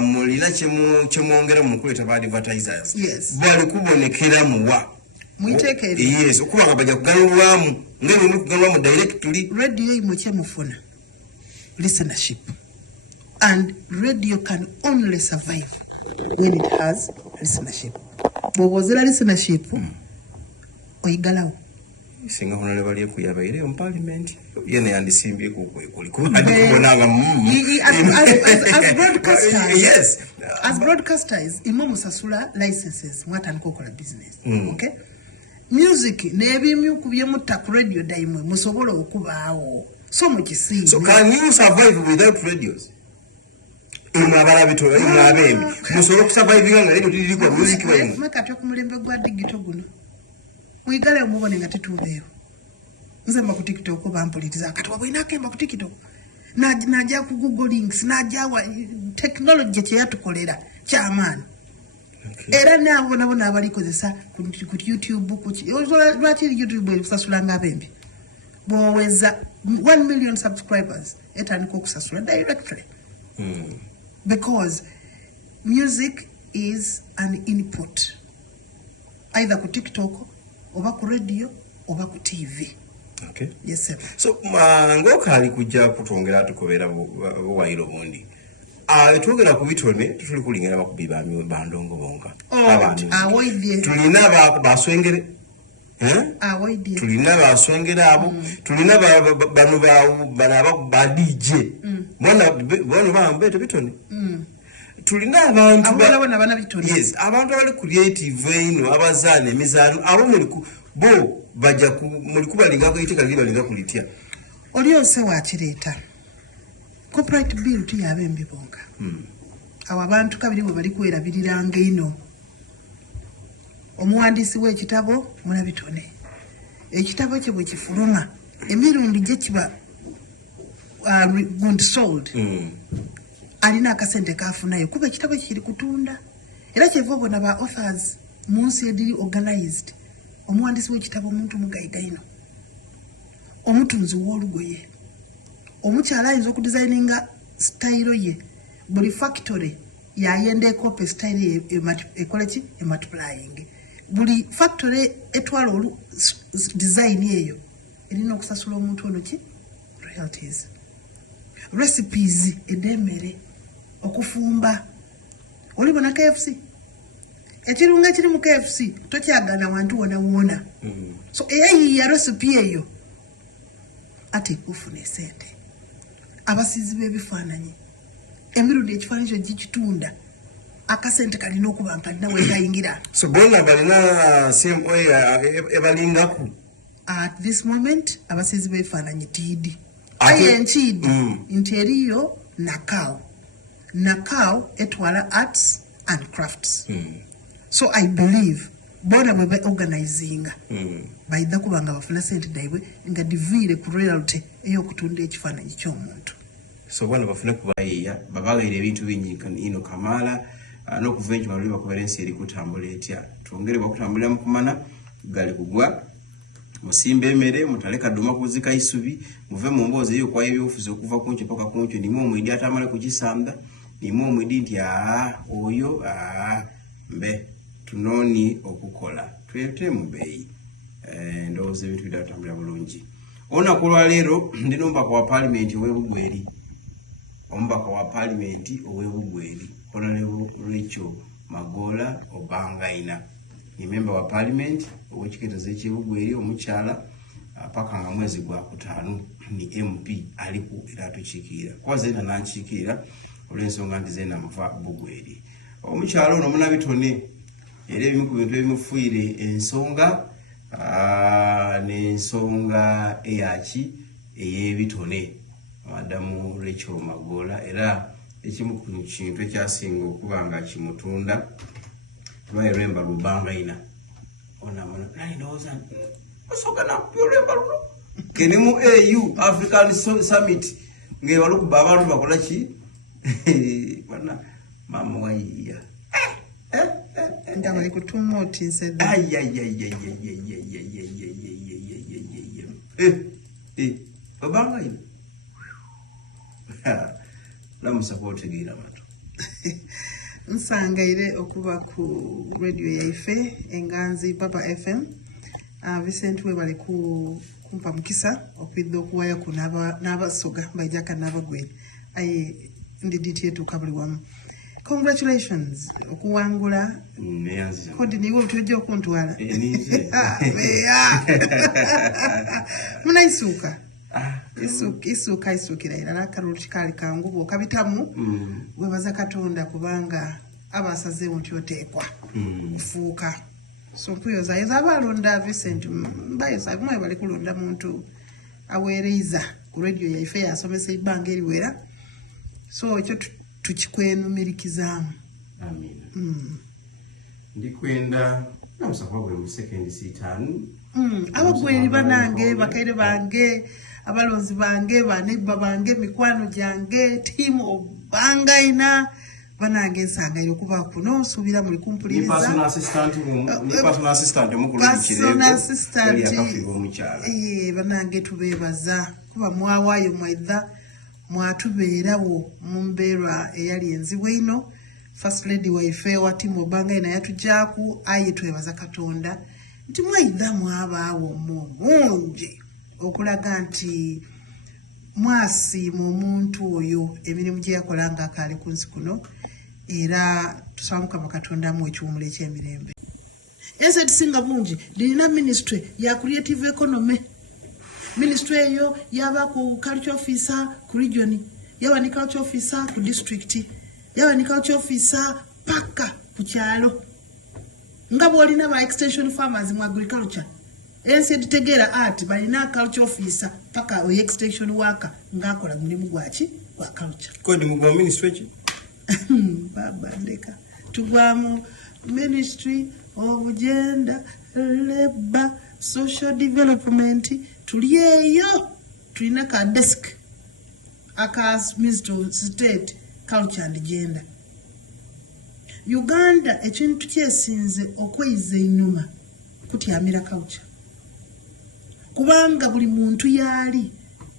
mulina kyemwongera mu kuleta ba advertisers. Yes. Bali kubonekera muwa. Muitekere. Yes, okuba baja kugalwamu ngebe kugalwamu directly. Radio imwe mufuna listenership, and radio can only survive when it has listenership. Bw'ozera listenership oyigalawo. Singa honale bali kuyabaire mu parliament yene yandisimbye kuli kuba ndikubonanga as broadcasters. Yes, as broadcasters imwe musasula licenses mwatandika okola business. Okay, music n'ebimu kubyemu ku radio daimwe musobola okubaawo. So much see. So can you survive without radios? Imabala bito imabembi. Musoro kusurvive nga radio tiri kwa music wenu. Makati okumulembe gwa digital guno. Mwigale omubone nga tetubeewo. Nze mba ku TikTok ko bampolitiza kati wabwina kemba ku TikTok. Najja ku Google links najja wa technology kye yatukolera kyamaani. Era nabo nabona abalikozesa ku YouTube ku lwaki YouTube ekusasula ngabembi. Bwoweza 1 million subscribers etandika okusasula directly. Because music is an input either ku TikTok oba ku radio oba ku TV. Okay. Yes sir. So ngokali kujja kutongera tukobera bwairo bondi. Twogera ku bitone tuli kulingana bakubiba bandongo bonka. Avoid tulina baswengere. Tulina baswengera abo tulina bano ba DJ bona bambete bitone. Tulina abantu abana bitone. Yes, abantu abali creative ino abazana emizano abo bo baja muri kubalinga ko itika libalinga kulitia. Oliyose wakireta corporate bill tuyabembi bonka. Abo abantu kabiri bwe bali kwerabiranga ino. Omuwandiisi w'ekitabo mulabitone. Ekitabo kye bwe kifuluma emirundi gye kiba good sold. Alina akasente kafunayo kuba ekitabo kiri kutunda. Era kyeva obona ba authors munsi ediri organized. Omuwandiisi w'ekitabo omuntu mugayiga ino. Omutunzi w'olugoye. Omukyala ayinza okudesigninga style ye. Buli factory yayenda ekope style ekoleki multiplying. Buli factory etwala design eyo erina okusasula omuntu ono ki royalties. Recipes edemere okufumba. Olibona KFC ekirunga kiri mu KFC tokyagana wantu wona. So eyayiya recipe eyo ati kufuna sente. Abasizi b'ebifaananyi emirundi ekifaananyi gikitunda akasente kalina okuba mpadina wekayingira. So bona balina same way ebalingaku. At this moment abasizi b'ebifaananyi TD ayenchidi nti eriyo nakao etwala arts and crafts. So I believe bona bwe organizinga baida kubanga bafuna sente daibwe nga divile ku royalty ey'okutunda ekifaananyi ky'omuntu. So bona bafuna kubayiya babaweera ebintu binyiika ino kamala n'okuva ekyo maluli bakubera ensi eri kutambula etya twongere bakutambulira mu kumana gali kugwa musimbe emere mutaleka duma kuzika isubi muve mu mboozi eyo kwa ebyofuzi okuva kuncho paka kuncho nimwe omwidi atamala kukisamba nimwe omwidi nti oyo mbe tunoni okukola twete mu beyi ndowooza ebintu bidatambula bulungi. Olunaku lwa leero ndina omubaka wa parliament ow'Ebugweri. Omubaka wa parliament ow'Ebugweri Honorable Rachel Magola Obangaina ni member wa parliament ow'ekikeetezo ky'Ebugweri omukyala paka nga mwezi gwa kutaano ni MP aliku era atukiikirira kuba zena nankiikirira olw'ensonga nti zena muva Bugweri. Omukyala ono munabitone era ebimu ku bintu ebimufuire ensonga n'ensonga eyaki ey'ebitone Madamu Rachel Magola era ekimu ku kintu ekyasinga okuba nga kimutunda Lwemba Lubangaina ona mwana nani ndowooza osoka nakupyolwemba luno kenimu AU African Summit ng'ebalukuba abantu bakola ki bana mama wayiya nga bali kutuma otinzedde Lubangaina namusaba otegeera bantu Nsangaire okuba ku radio yaife Enganzi Papa FM. Vincent we bali kumpa mukisa okwidde okuwaya ku n'abasoga bajjaka n'abagwere. Aye ndiditi yetu kabuli wamu. Congratulations okuwangula. Kodi niwe utujja okuntwala. Munaisuka. Isuka ila akarulu kikali kangu okabitamu webaza Katonda kubanga abasaze nti otekwa fuuka so mpuyo zayo abalonda Vincent mbayo sabumwe bali kulonda muntu awereiza ku radio yaife yasomesa ibanga eriwera so ekyo tukikwenumirikizamu. Amen. Ndikwenda namusaba bwe mu second sitanu abagweri banange bakaire bange abalonzi bange banebba bange mikwano gyange timu bangaina banange nsanga okuba kuno subira muri kumpuliriza ni personal assistant mukulu banange tubebaza kuba mwawayo mwaidha mwatubeerawo mumbeerwa eyali enzibu ino first lady waife wa timu bangaina yatujaku aye twebaza Katonda nti mwaidha mwabaawo mungi okulaga nti mwasiima omuntu oyo emirimu gye yakola nga akaali ku nsi kuno era tusaba Mukama Katonda mu ekiwumula eky'emirembe. Ensi etusinga bungi lirina ministry ya creative economy. Ministry eyo yaba ku culture officer ku region, yaba ni culture officer ku district, yaba ni culture officer paka ku kyalo. Nga bwolina ba extension farmers mu agriculture. Ensi edutegeera ati balina culture officer paka o extension worker ngakola mulimu gwaki gwa culture. Kodi mu ministry ki? Baba ndeka. Tuvamu Ministry of Gender, Labor, Social Development. Tuliyeyo tulina ka desk akas Ministry of State, Culture and Gender. Uganda ekintu kyesinze okweyiza enyuma kutyamira culture. Kubanga buli muntu yali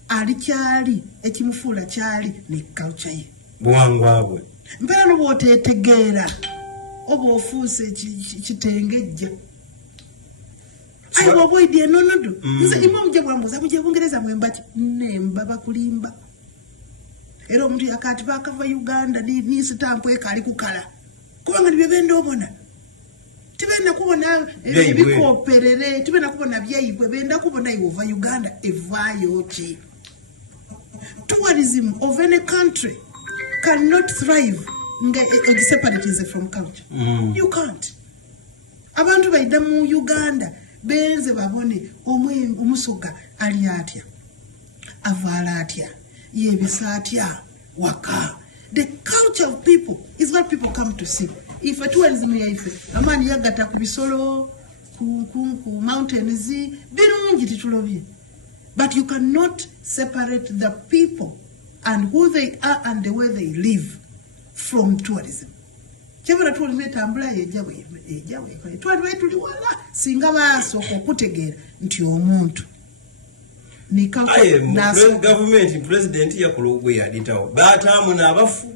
ali kyali ekimufuula kyali ni culture ye. Buwangwabwe. Mpera no bwotetegeera oba ofuuse kitengejja. Ayi bw'oboidye nonodo. Nze imwe mujja bwambuza mujja Bungereza mwembaki nemba bakulimba. Era omuntu yakati bakava Uganda ni sitampu ekali kukala. Kubanga nibyo benda obona. Tibenda kubona bikoperere, tibenda kubona byayibwe benda kubona iwova Uganda evayo ki. Tourism of any country cannot thrive separated from culture. You can't. Abantu baida mu Uganda benze babone omusoga ali atya avala atya yebisa atya waka. The culture of people is what people come to see. If a tourism yaife amani yagata ku bisolo ku mountains birungi titulobye. But you cannot separate the people and who they are and the way they live from tourism. Chebula tourism etambula yejawe twali tuliwala singa basoko okutegeera nti omuntu ni government president yakologwe yaditawo batamu n'abafu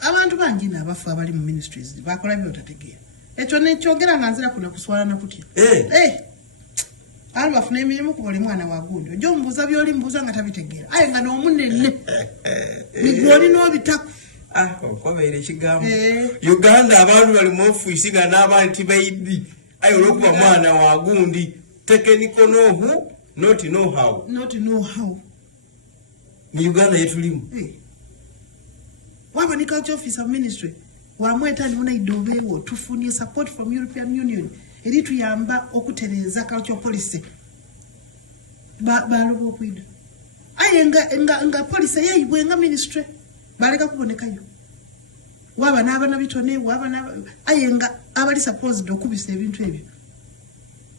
abantu bangi n'abafu abali mu ministries bakola byo tategeera ekyo nekyogera nga nzira kuna kuswalana kutya Alba fune emirimu ku buli mwana wa gundi. Ojo mbuza byoli mbuza nga tabitegeera. Aye nga n'omunene. Migoli n'obitaku. Kwabaire ekigambo. Uganda abantu bali mu ofiisi nga n'abantu bayidi. Aye olwokuba mwana wa gundi. Technical know who, not know how. Not know how. Ni Uganda yetulimu. Waba ni culture officer ministry. Wamweta ni una idobewo. Tufunie support from European Union. Eri tuyamba okutereza culture policy. Balubo kwida. Aye nga policy yayibwe nga ministry. Baleka kubonekayo. Waba n'abana bitone, waba n'aba aye nga abali supposed okubisa ebintu ebyo.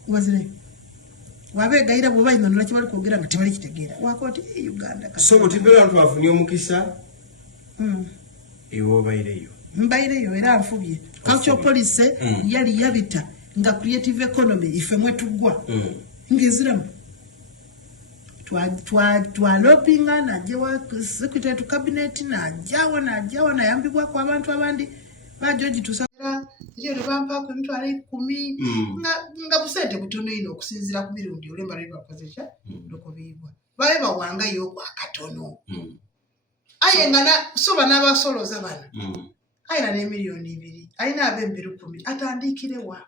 Wazire. Wabe gaira bwo bayino nolaki bali kwogera nga tebali kitegeera. Wakoti Uganda. So mutimbera abantu bafunye omukisa. Ewo baireyo. Mbaireyo era nfubye. Culture policy yali yabita. Nga creative economy ife mwetugwa ngeziramu twalopinga najjawa secretary to cabinet najjawa nayambibwa ku abantu abandi bajoji tusabira ekyo tebampaako emitwalo 10 nga busente butono ino okusinziira ku mirundi olemba lwe bakozesa okubiibwa babe bawangayo kwa katono aye nga soba n'abasoloza bano ayina n'emiliyoni 2 alina ab'embiri 10 atandiikirewa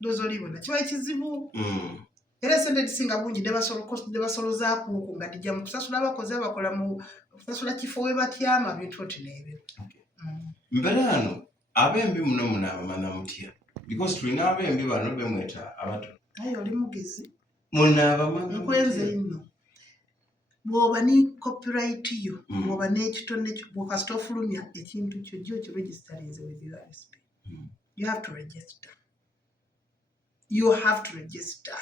ndozo libona kiba ekizibu era sente disinga bungi debasolozaako nga dijja mu kusasula abakozi abakola mu kusasula kifo we batyama bintu oti n'ebyo mberano abembi muno munaabamanya mutya because tulina abembi bano bemweta abato aye oli mugezi munaabamanya nkwenze ino bw'oba ni copyright yo bw'oba n'ekitone bw'okasita ofulumya ekintu kyo gyo kiregisterinze with URSP you have to register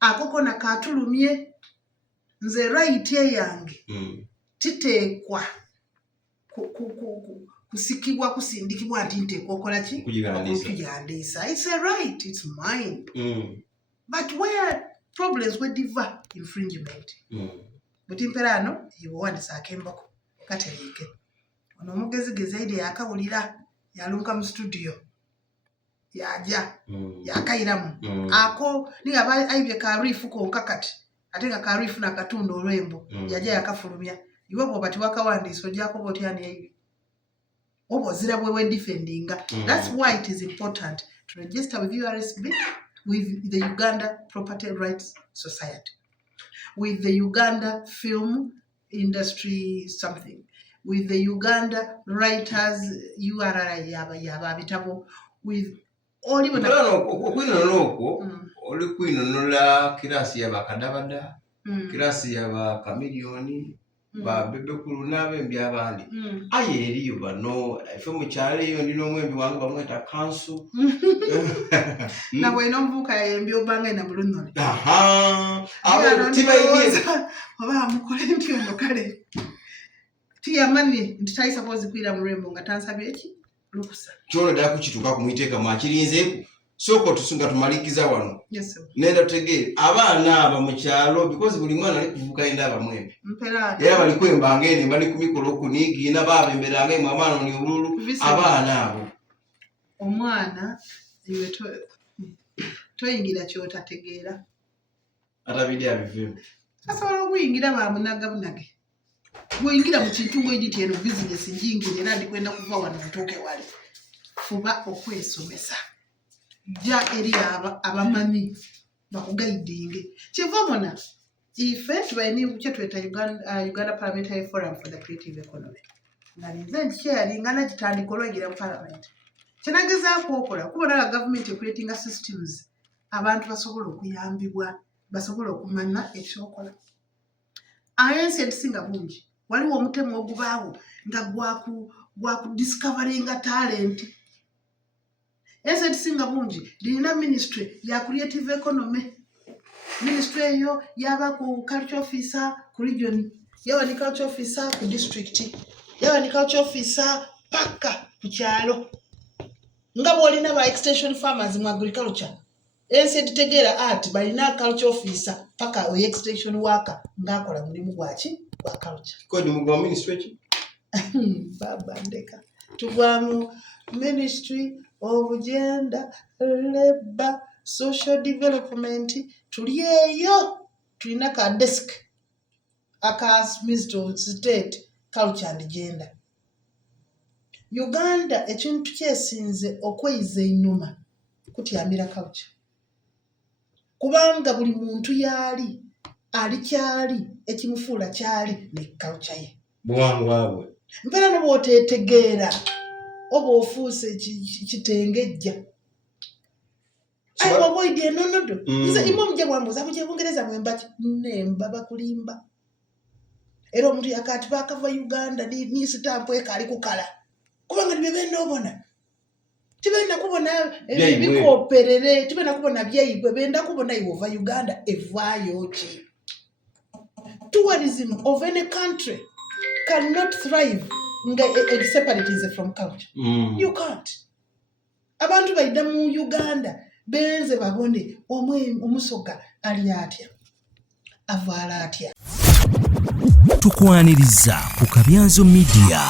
ako kona katulumye nze right yange titeekwa kusikibwa kusindikibwa nti nteekwa okola ki okugirandiisa it's a right it's mine but where problems where diva infringement buti mperano iwe wandisa akembako katereke ono omugezigezi aide yakawulira yalunka mu studio yaja yakayiramu ako niga aibye karifu ko kakati ate nga karifu na katundu olwembo yaja yakafulumya iwe bwo bati wakawandiso jako boti yani aibi obozira bwe defendinga that's why it is important to register with URSB with the Uganda Property Rights Society, with the Uganda Film Industry something, with the Uganda Writers URI yaba bitabo, with all even oli kwinonola kirasi y'abakadabada kirasi y'abakamiliyoni babebekulu n'abembi abandi aye eriyo bano efe mu kyalo eyo ndina omwembi wange bamweta kansu nabwe n'omuvubuka yayembi obanga na bulunoli abo tibayibye oba amukola empyondo kale tiyamanye nti tayi suppose kwira mu lwembo nga tansabye eki lukusa kyolo ddala kukituuka kumwiteeka mwakirinzeeku soko tusunga tumalikiza wano yes sir nenda tegere abaana aba mu kyalo because buli mwana ali kuvuka enda abamwembe mpera era bali kwembanga ene bali kumikolo kunigina babemberanga mu amano ni obululu abaana abo omwana iwe toyingira kyotategeera atabidi abivemu asobola okuyingira bamunaga bunage bw'oyingira mu kintu ng'egiti eno business njingire era ndikwenda kuva wano ntuuke wali fuba okwesomesa ja eri abamanyi bakugaidinge kivomona ife tubaini kye tweta Uganda Parliamentary Forum for the Creative Economy nga ninze ntikyeyalingana kitandika olwagira mu parliament kyenagezaako okola kubona government creating systems abantu basobola okuyambibwa basobola okumanya ekyokola ayensi edisinga bungi waliwo omutemu ogubaawo nga gwaku talent ensi edisinga bungi lirina ministry ya creative economy ministry eyo yaba ku culture officer ku region yaba ni culture officer ku district yaba ni culture officer paka ku kyalo nga bwolina ba extension farmers mu agriculture ensi editegeera ati balina culture officer paka o extension worker ng'akola mulimu gwaki gwa culture kodi mugwa ministry ki baba ndeka tuvaamu ministry of gender labor social development tuli eyo tulina ka desk aka Ministry of State culture and gender Uganda ekintu kyesinze okweyiza einuma kutyamira culture kubanga buli muntu yali alikyali ekimufuula kyali ne culture ye buwangwabwe mpera n'obwotetegeera oba ofuuse kitengejja ayi waboidye nonodo nze imwe omuje bwambuza buje bungereza mwembaki nemba bakulimba era omuntu yakati bakava Uganda ni sitampo ekali kukala kubanga nibyo obona tibenda kubona bikoperere tibenda kubona byayibwe benda kubona iwova Uganda evaayo ki tourism of any country cannot thrive separated from culture. You can't. Abantu baida mu Uganda benze babone omwe omusoga ali atya. avaala atya. Tukwaniriza ku Kabyanzo Media.